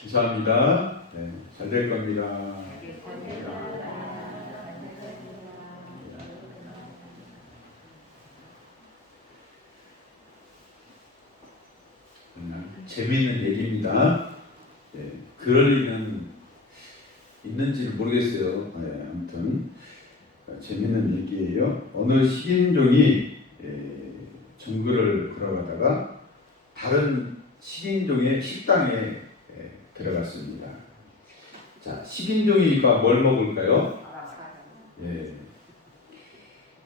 감사합니다. 네, 잘 될 겁니다. 재미있는 얘기입니다. 네, 그럴 리는 있는지는 모르겠어요. 네, 아무튼 재미있는 얘기예요. 어느 식인종이 정글을 걸어가다가 다른 식인종의 식당에 들어갔습니다. 자, 식인종이니까 뭘 먹을까요? 예.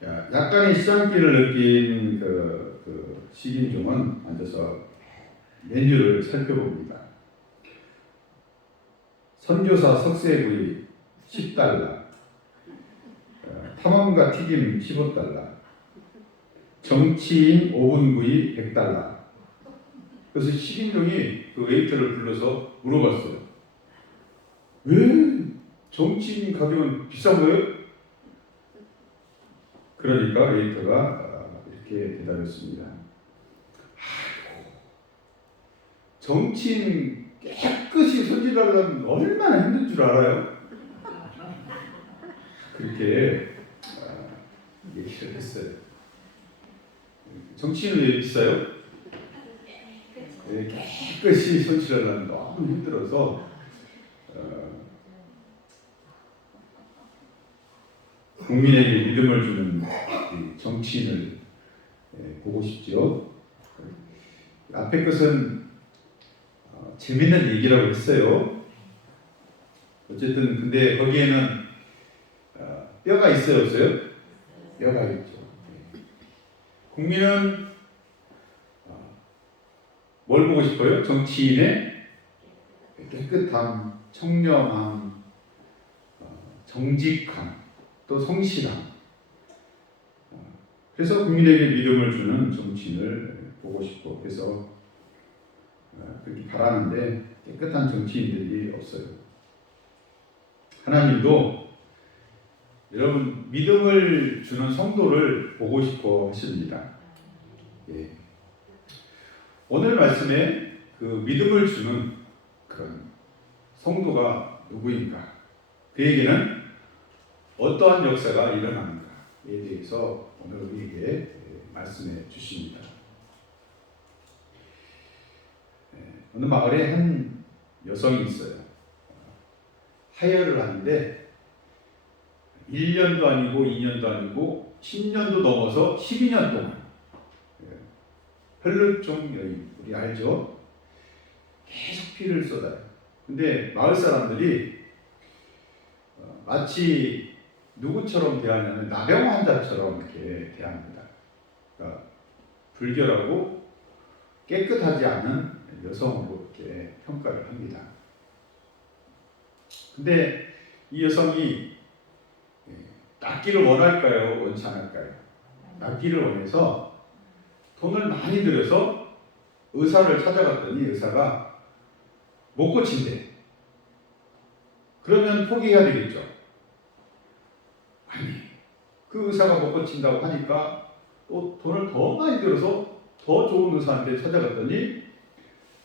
약간의 시장기를 느낀 그 식인종은 앉아서 메뉴를 살펴봅니다. 선교사 석쇠구이 10달러, 탐험가 튀김 15달러, 정치인 오븐구이 100달러. 그래서 식인종이 그 웨이터를 불러서 물어봤어요. 왜 정치인 가격은 비싼 거예요? 그러니까 웨이터가 이렇게 대답했습니다. 아이고, 정치인 깨끗이 손질하려면 얼마나 힘든 줄 알아요? 그렇게 얘기를 했어요. 정치인은 왜 비싸요? 깨끗이 손질하려면 너무 힘들어서 국민에게 믿음을 주는 정치인을 보고 싶죠. 앞에 것은 재밌는 얘기라고 했어요. 어쨌든 근데 거기에는 뼈가 있어요, 없어요? 뼈가 있죠. 국민은 뭘 보고 싶어요? 정치인의 깨끗함, 청렴함, 정직함, 또 성실함. 그래서 국민에게 믿음을 주는 정치인을 보고 싶고, 그래서 그렇게 바라는데 깨끗한 정치인들이 없어요. 하나님도 여러분 믿음을 주는 성도를 보고 싶어 하십니다. 예. 오늘 말씀에 그 믿음을 주는 그런 성도가 누구인가? 그에게는 어떠한 역사가 일어나는가에 대해서 오늘 우리에게 말씀해 주십니다. 어느 마을에 한 여성이 있어요. 하혈을 하는데 1년도 아니고 2년도 아니고 10년도 넘어서 12년 동안 혈루증 여인, 우리 알죠? 계속 피를 쏟아요. 근데 마을 사람들이 마치 누구처럼 대하냐면 나병 환자처럼 이렇게 대합니다. 그러니까 불결하고 깨끗하지 않은 여성으로 이렇게 평가를 합니다. 근데 이 여성이 낫기를 원할까요? 원치 않을까요? 낫기를 원해서 돈을 많이 들여서 의사를 찾아갔더니 의사가 못 고친대. 그러면 포기해야 되겠죠. 아니, 그 의사가 못 고친다고 하니까 또 돈을 더 많이 들여서 더 좋은 의사한테 찾아갔더니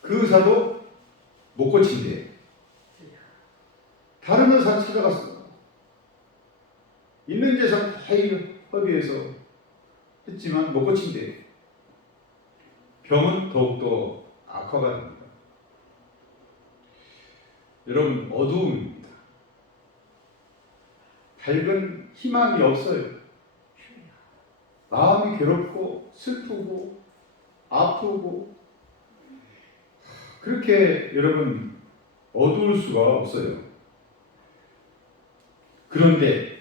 그 의사도 못 고친대. 다른 의사 찾아갔어. 있는 재산 다 협의해서 했지만 못 고친대. 병은 더욱더 악화가 됩니다. 여러분, 어두움입니다. 밝은 희망이 없어요. 마음이 괴롭고 슬프고 아프고 그렇게 여러분 어두울 수가 없어요. 그런데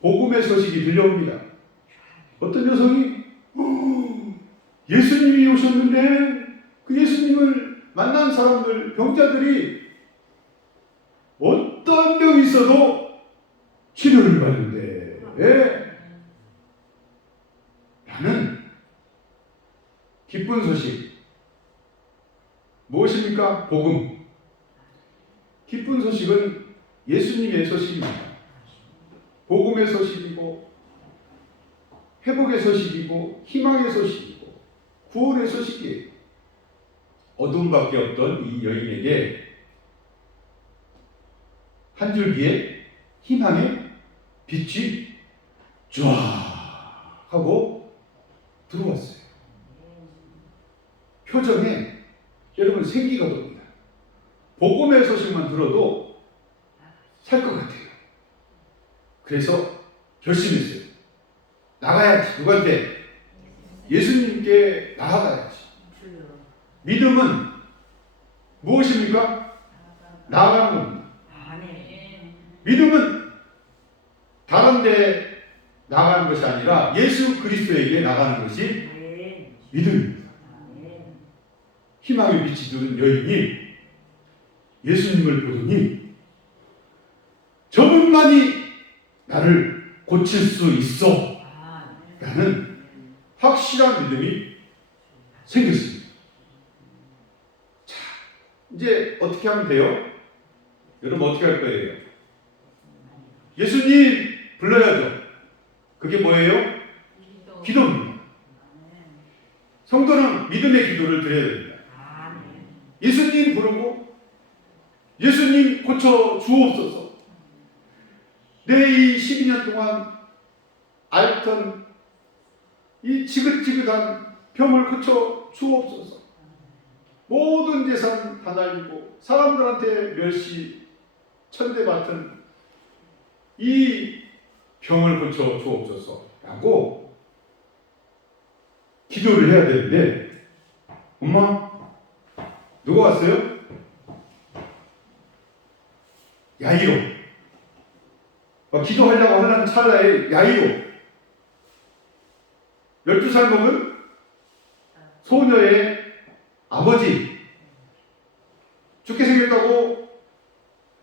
복음의 소식이 들려옵니다. 어떤 여성이 예수님이 오셨는데 그 예수님을 만난 사람들, 병자들이 어떤 병이 있어도 치료를 받는데 나는 기쁜 소식 무엇입니까? 복음. 기쁜 소식은 예수님의 소식입니다. 복음의 소식이고 회복의 소식이고 희망의 소식이고 구원의 소식이에요. 어둠밖에 없던 이 여인에게 한 줄기의 희망의 빛이 쫙 하고 들어왔어요. 표정에 여러분 생기가 돕니다. 복음의 소식만 들어도 살 것 같아요. 그래서 결심했어요. 나가야지. 누구한테? 예수님께 나아가야지. 믿음은 무엇입니까? 나아가는 겁니다. 믿음은 다른 데 나가는 것이 아니라 예수 그리스도에게 나가는 것이 믿음입니다. 희망의 빛이 두른 여인이 예수님을 보더니 저분만이 나를 고칠 수 있어 라는 확실한 믿음이 생겼습니다. 자, 이제 어떻게 하면 돼요? 여러분 어떻게 할 거예요? 예수님 불러야죠. 그게 뭐예요? 기도입니다. 성도는 믿음의 기도를 드려야 됩니다. 예수님 부르고 예수님 고쳐 주옵소서. 내 이 12년 동안 앓던 이 지긋지긋한 병을 고쳐 주옵소서. 모든 재산 다 날리고 사람들한테 멸시 천대받은 이 병을 고쳐 주옵소서 라고 기도를 해야 되는데, 엄마 누가 왔어요? 야이로. 기도하려고 하는 찰나에 야이로 12살 먹은 소녀의 아버지 죽게 생겼다고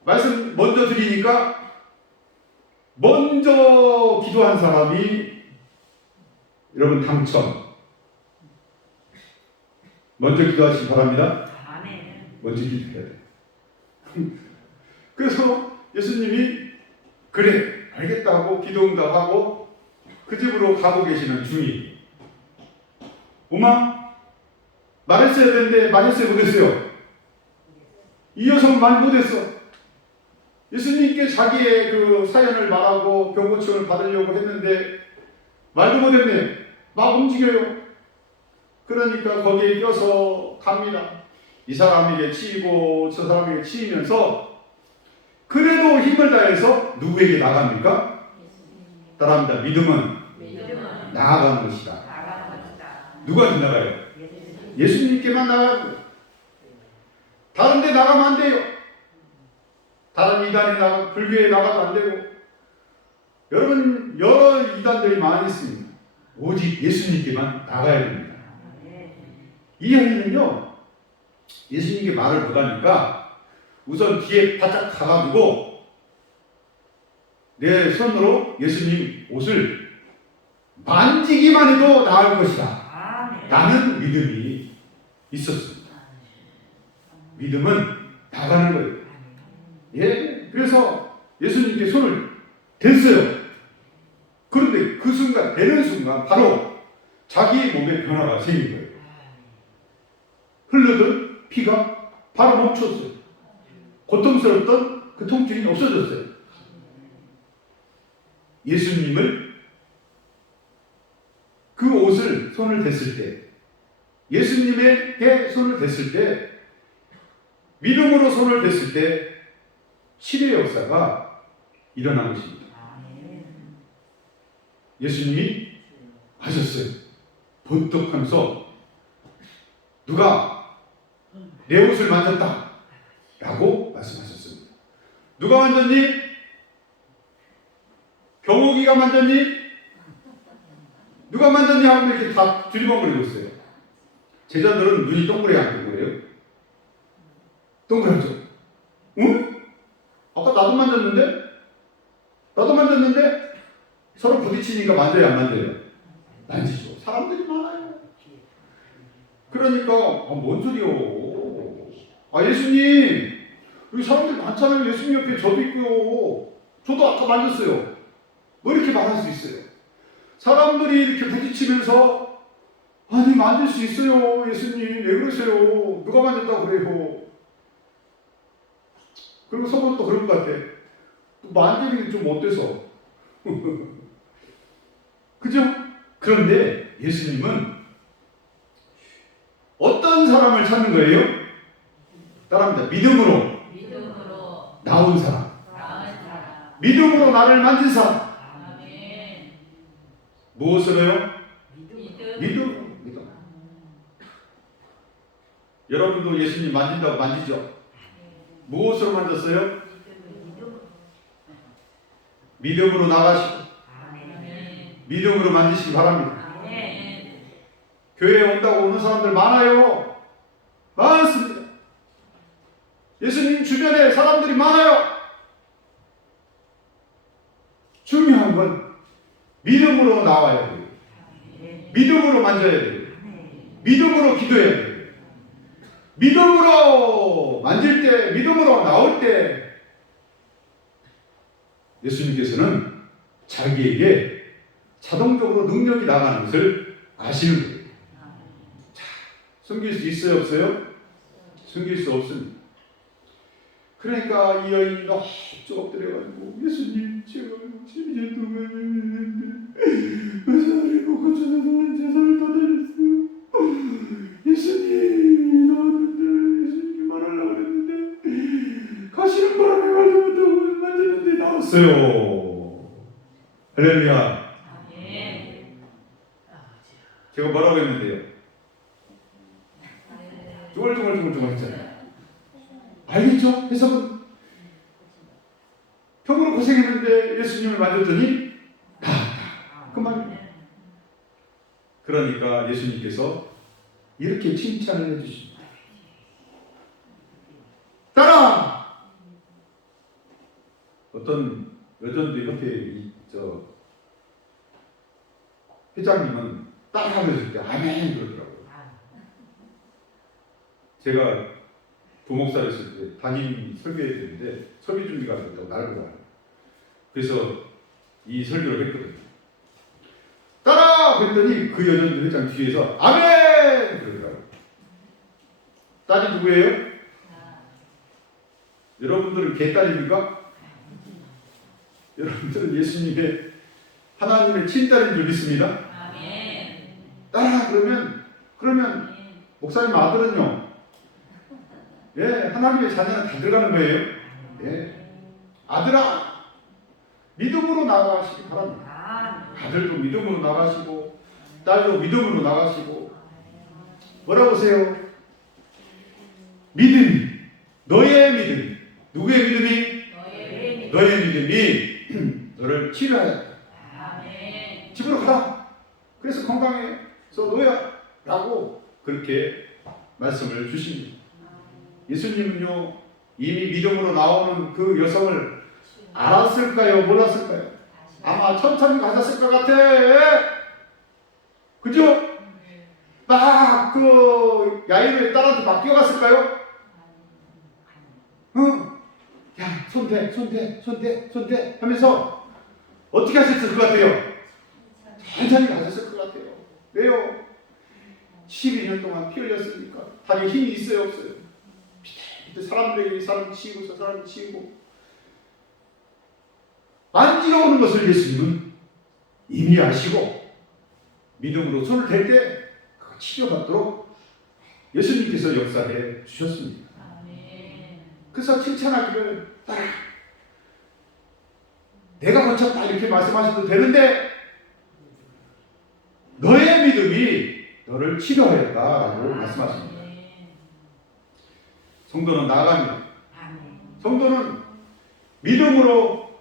말씀 먼저 드리니까 먼저 기도한 사람이 여러분 당첨. 먼저 기도하시기 바랍니다. 먼저 기도해야 돼요. 그래서 예수님이 그래 알겠다 하고 기도 응답하고 그 집으로 가고 계시는 중이 엄마 말했어야 되는데 말했어요 못했어요? 이 여성은 말 못했어. 예수님께 자기의 그 사연을 말하고 병 고침을 받으려고 했는데 말도 못했네. 막 움직여요. 그러니까 거기에 껴서 갑니다. 이 사람에게 치이고 저 사람에게 치이면서 그래도 힘을 다해서 누구에게 나갑니까? 따라합니다. 믿음은 나아가는 것이다. 누구한테 나가요? 예수님께만 나가고 다른 데 나가면 안 돼요. 다른 이단에 나가 불교에 나가도 안 되고. 여러분 여러 이단들이 많이 있습니다. 오직 예수님께만 나가야 됩니다. 이 여인은요 예수님께 말을 못하니까 우선 뒤에 바짝 가가지고 내 손으로 예수님 옷을 만지기만 해도 나을 것이다 라는 믿음이 있었습니다. 믿음은 나가는 거예요. 예, 그래서 예수님께 손을 댔어요. 그런데 그 순간, 대는 순간 바로 자기 몸에 변화가 생긴 거예요. 흘러던 피가 바로 멈췄어요. 고통스럽던 그 통증이 없어졌어요. 예수님을 그 옷을 손을 댔을 때, 예수님에게 손을 댔을 때, 믿음으로 손을 댔을 때 치료의 역사가 일어난 것입니다. 예수님이 하셨어요. 번뜩 하면서 누가 내 옷을 만졌다 라고 말씀하셨습니다. 누가 만졌니? 경호기가 만졌니? 누가 만졌니? 하고 이렇게 다 두리번거리고 있어요. 제자들은 눈이 동그래요, 안 동그래요? 동그랗죠? 응? 아까 나도 만졌는데? 나도 만졌는데? 서로 부딪히니까 만져요, 안 만져요? 만지죠. 사람들이 많아요. 그러니까 뭔 소리요? 예수님 여기 사람들 많잖아요. 예수님 옆에 저도 있고요. 저도 아까 만졌어요. 뭐 이렇게 말할 수 있어요? 사람들이 이렇게 부딪히면서 아니 만질 수 있어요 예수님 왜 그러세요? 누가 만졌다고 그래요? 그리고 서로 또 그럴 것 같아. 또 만지는 게 좀 어때서? 그죠? 그런데 예수님은 어떤 사람을 찾는 거예요? 따라합니다. 믿음으로 나온 사람. 믿음으로 나를 만진 사람. 아멘. 무엇으로요? 믿음. 믿음. 여러분도 예수님 만진다고 만지죠? 무엇으로 만졌어요? 믿음으로 나가시고 아멘. 믿음으로 만지시기 바랍니다. 아멘. 교회에 온다고 오는 사람들 많아요. 많습니다. 예수님 주변에 사람들이 많아요. 중요한 건 믿음으로 나와야 돼요. 믿음으로 만져야 돼요. 믿음으로 기도해야 돼요. 믿음으로 만질 때, 믿음으로 나올 때 예수님께서는 자기에게 자동적으로 능력이 나가는 것을 아시는 거예요. 자, 숨길 수 있어요, 없어요? 숨길 수 없습니다. 그러니까 이 여인이 너무 엎드려가지고 예수님 제가 12년 동안 의사를 못 고쳐서 제사를 다 드렸어요. 예수님 나왔는데 예수님 말하려고 그랬는데 가시는 바람에 말도 못하고 만졌는데 나왔어요. 할렐루야. 제가 뭐라고 했는데요? 중얼중얼 했잖아요. 알겠죠? 해석은 병으로 고생했는데 예수님을 만졌더니 그만. 그러니까 예수님께서 이렇게 칭찬을 해주십니다. 따라! 어떤 여전도 협회 회장님은 따라 그랬을 때 아멘 그러더라고요. 제가 부목사를 했을 때 담임 설교해야 되는데 설교 준비가 안 됐다고 나를 보고 와요. 그래서 이 설교를 했거든요. 따라! 그랬더니 그 여전도 회장 뒤에서 아멘! 그러더라고요. 딸이 누구예요? 여러분들은 개딸입니까? 여러분들은 예수님의 하나님의 친딸인 줄 믿습니다. 따라! 그러면 목사님 아들은요? 예, 하나님의 자녀는 다 들어가는 거예요. 예. 아들아, 믿음으로 나가시기 바랍니다. 아들도 믿음으로 나가시고, 딸도 믿음으로 나가시고, 뭐라고 하세요? 믿음이, 너의 믿음이, 누구의 믿음이? 너의 믿음이 너를 치료하였다. 집으로 가라. 그래서 건강해서 너야. 라고 그렇게 말씀을 주십니다. 예수님은요, 이미 믿음으로 나오는 그 여성을 알았을까요? 몰랐을까요? 아마 천천히 가셨을 것 같아. 그죠? 막 그 야인의 딸한테 맡겨갔을까요? 응? 야, 손대 하면서 어떻게 하셨을 것 같아요? 천천히 가셨을 것 같아요. 왜요? 12년 동안 피 흘렸으니까. 다리에 힘이 있어요, 없어요? 밑에 사람들에게 이 사람 치이고 저 사람 치이고 만지러 오는 것을 예수님은 이미 아시고 믿음으로 손을 댈 때 그거 치료받도록 예수님께서 역사해 주셨습니다. 그래서 칭찬하기를 따라 내가 고쳤다 이렇게 말씀하셔도 되는데 너의 믿음이 너를 치료하였다라고 말씀하십니다. 성도는 나아갑니다. 성도는 믿음으로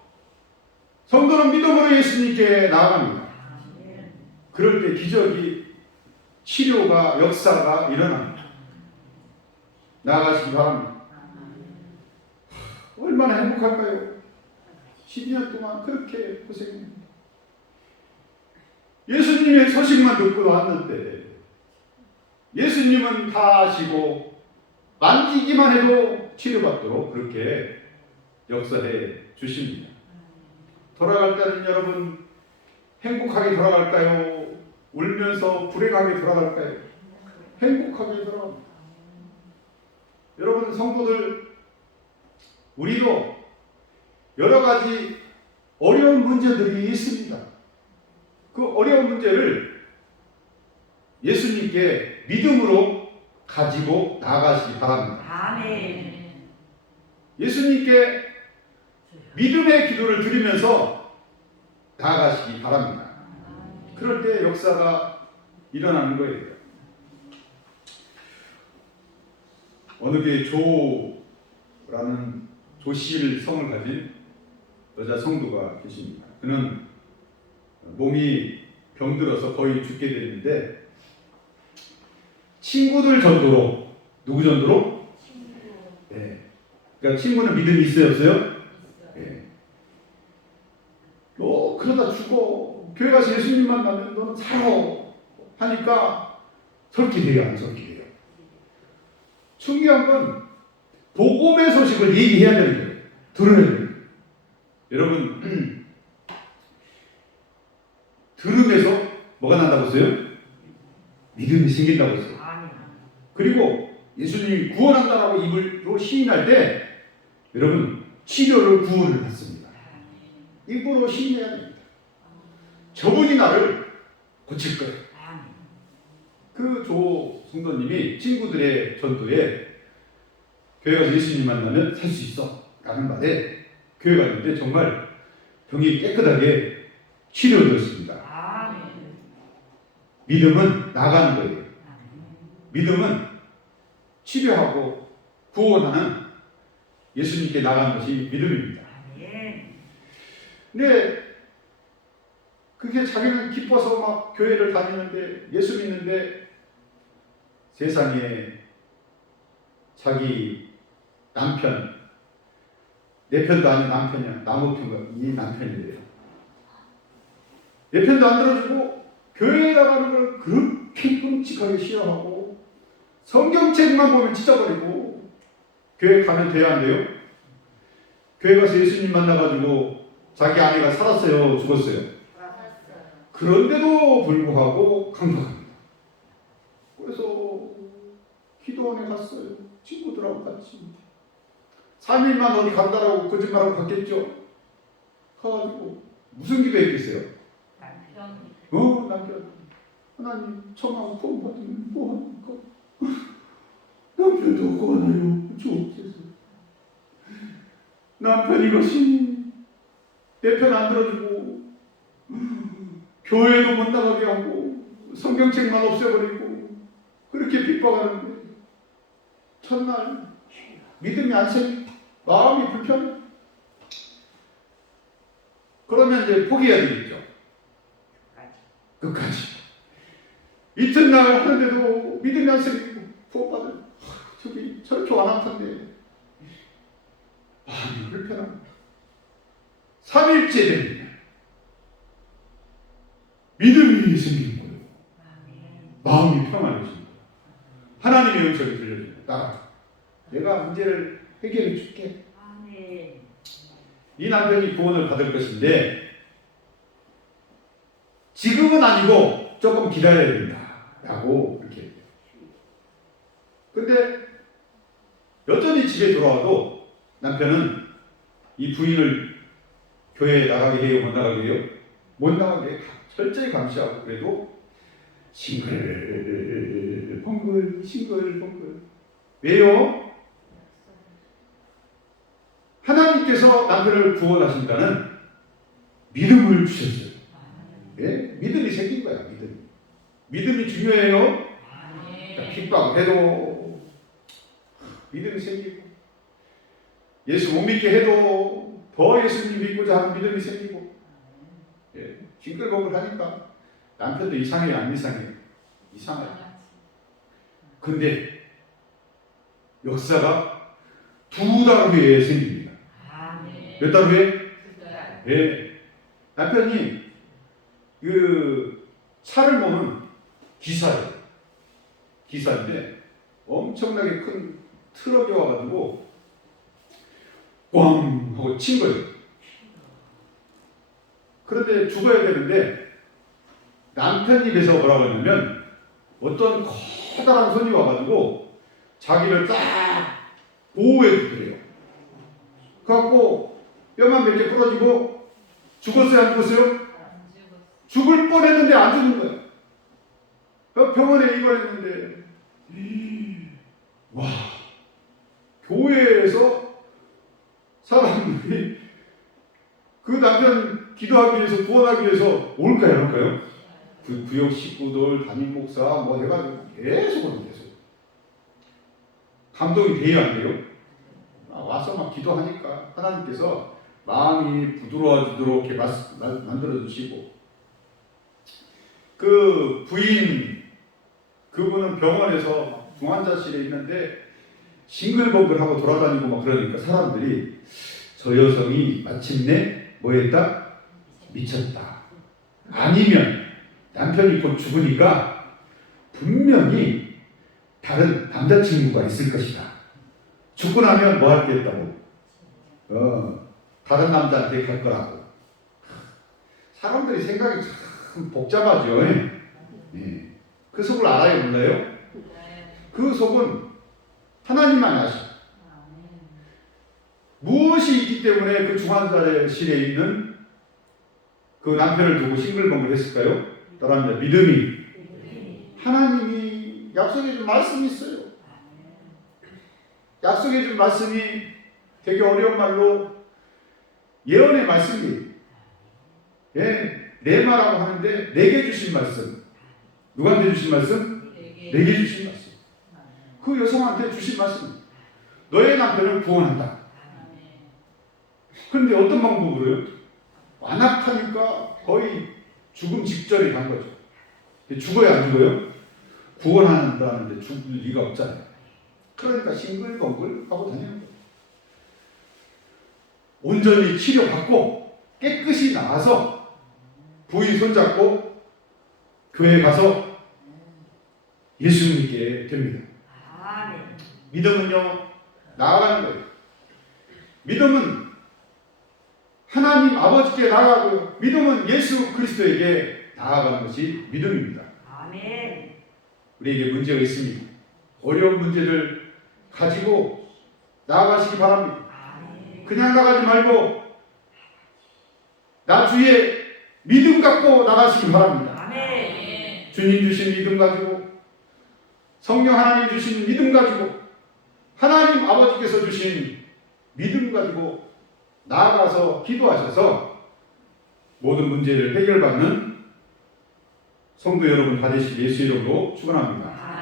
예수님께 나아갑니다. 그럴 때 기적이, 치료가, 역사가 일어납니다. 나아가시기 바랍니다. 얼마나 행복할까요? 12년 동안 그렇게 고생했습니다. 예수님의 소식만 듣고 왔는데 예수님은 다 아시고 만지기만 해도 치료받도록 그렇게 역사해 주십니다. 돌아갈 때는 여러분 행복하게 돌아갈까요? 울면서 불행하게 돌아갈까요? 행복하게 돌아갑니다. 여러분 성도들, 우리도 여러 가지 어려운 문제들이 있습니다. 그 어려운 문제를 예수님께 믿음으로 가지고 나아가시기 바랍니다. 아멘. 예수님께 믿음의 기도를 드리면서 나아가시기 바랍니다. 그럴 때 역사가 일어나는 거예요. 어느 게 조라는 조실 성을 가진 여자 성도가 계십니다. 그는 몸이 병들어서 거의 죽게 됐는데 친구들 전도로, 누구 전도로? 네. 그러니까 친구는 믿음이 있어요, 없어요? 네. 너 그러다 죽어. 교회 가서 예수님 만나면 너는 살아. 하니까 설기돼요, 안 설기돼요? 중요한 건 복음의 소식을 얘기해야 되는 거예요. 들어야 돼요. 여러분, 들음에서 뭐가 난다고 했어요? 믿음이 생긴다고 했어요. 그리고 예수님이 구원한다라고 입으로 시인할 때 여러분 치료를 구원을 받습니다. 입으로 시인해야 됩니다. 저분이 나를 고칠 거예요. 그 조 성도님이 친구들의 전도에 교회 가서 예수님 만나면 살 수 있어 라는 말에 교회 갔는데 정말 병이 깨끗하게 치료되었습니다. 믿음은 나가는 거예요. 믿음은 치료하고 구원하는 예수님께 나가는 것이 믿음입니다. 근데 그게 자기는 기뻐서 막 교회를 다니는데 예수 믿는데 세상에 자기 남편, 내 편도 아닌 남편이야. 나무 편가 이 남편이래요. 내 편도 안 들어주고 교회에 나가는 걸 그렇게 끔찍하게 싫어하고 성경책만 보면 찢어버리고 교회 가면 돼야 안 돼요? 교회 가서 예수님 만나가지고 자기 아내가 살았어요? 죽었어요? 그런데도 불구하고 강박합니다. 그래서 기도원에 갔어요. 친구들하고 같이 3일만 어디 간다라고 거짓말하고 갔겠죠. 가가지고 무슨 기도했겠어요? 남편 하나님 청하고 구원 받으면 뭐합니까? 남편도 구원하여 주옵소서. 남편 이것이 내 편 안 들어주고 교회도 못 나가게 하고 성경책만 없애버리고 그렇게 핍박하는데 첫날 믿음이 안 생겨 마음이 불편해. 그러면 이제 포기해야 되겠죠. 끝까지 이튿날 하는데도 믿음이 안 생기고 구원받을 저기 저렇게 완악한데 마음이 불편합니다. 3일째 됩니다. 믿음이 생기는 거예요. 마음이 평안해집니다. 하나님의 음성이 들려줍니다. 따라 내가 문제를 해결해 줄게. 이 남편이 구원을 받을 것인데 지금은 아니고 조금 기다려야 된다 라고 이렇게 해요. 근데 여전히 집에 돌아와도 남편은 이 부인을 교회에 나가게 해요? 못 나가게 해요? 못 나가게 철저히 감시하고 그래도 싱글벙글 싱글벙글. 왜요? 하나님께서 남편을 구원하시니까는 믿음을 주셨어요. 예? 믿음이 생긴 거야. 믿음이 중요해요. 핍박해도 믿음이 생기고 예수 못 믿게 해도 더 예수님 믿고자 하는 믿음이 생기고 예. 싱글벙글 하니까 남편도 이상해요? 안 이상해요? 이상해요. 근데 역사가 2달 후에 생깁니다. 몇 달 후에? 예. 남편이 그 차를 모는 기사예요. 기사인데 엄청나게 큰 트럭이 와가지고 꽝 하고 친 거예요. 그런데 죽어야 되는데 남편 입에서 뭐라고 했냐면 어떤 커다란 손이 와가지고 자기를 딱 보호해 주더래요. 그래갖고 뼈만 몇 개 부러지고 죽었어요, 안 죽었어요? 안 죽었어. 죽을 뻔했는데 안 죽는 거예요. 병원에 입원했는데 와, 교회에서 사람들이 그 남편 기도하기 위해서 구원하기 위해서 올까요, 안 올까요? 그 구역 식구들, 담임 목사 뭐 해가지고 계속 감동이 돼요, 안 돼요? 와서 막 기도하니까 하나님께서 마음이 부드러워지도록 이렇게 만들어주시고, 그 부인, 그분은 병원에서 중환자실에 있는데 싱글벙글하고 돌아다니고 막 그러니까 사람들이 저 여성이 마침내 뭐 했다? 미쳤다. 아니면 남편이 곧 죽으니까 분명히 다른 남자친구가 있을 것이다. 죽고 나면 뭐 할 게 있다고? 다른 남자한테 갈 거라고. 사람들이 생각이 참 복잡하죠. 예. 그 속을 알아요, 몰라요? 네. 그 속은 하나님만 아셔. 아멘. 무엇이 있기 때문에 그 중환자실에 있는 그 남편을 두고 싱글벙글 했을까요? 따라합니다. 믿음이. 하나님이 약속해준 말씀이 있어요. 약속해준 말씀이 되게 어려운 말로 예언의 말씀이에요. 예, 레마라고 하는데 내게 주신 말씀. 누구한테 주신 말씀? 내게 주신 말씀. 그 여성한테 주신 말씀. 너의 남편을 구원한다. 그런데 어떤 방법으로요? 완악하니까 거의 죽음 직전에 간 거죠. 죽어야 안 죽어요? 구원한다는데 죽을 리가 없잖아요. 그러니까 싱글벙글 하고 다니는 거예요. 온전히 치료받고 깨끗이 나와서 부인 손잡고 교회에 가서 예수 믿게 됩니다. 아멘. 믿음은요, 나아가는 거예요. 믿음은 하나님 아버지께 나아가고요. 믿음은 예수 그리스도에게 나아가는 것이 믿음입니다. 아멘. 우리에게 문제가 있습니다. 어려운 문제를 가지고 나아가시기 바랍니다. 아멘. 그냥 나가지 말고 나 주의 믿음 갖고 나가시기 바랍니다. 아멘. 주님 주신 믿음 가지고, 성령 하나님 주신 믿음 가지고, 하나님 아버지께서 주신 믿음 가지고 나아가서 기도하셔서 모든 문제를 해결받는 성도 여러분 다 되시길 예수 이름으로 축원합니다.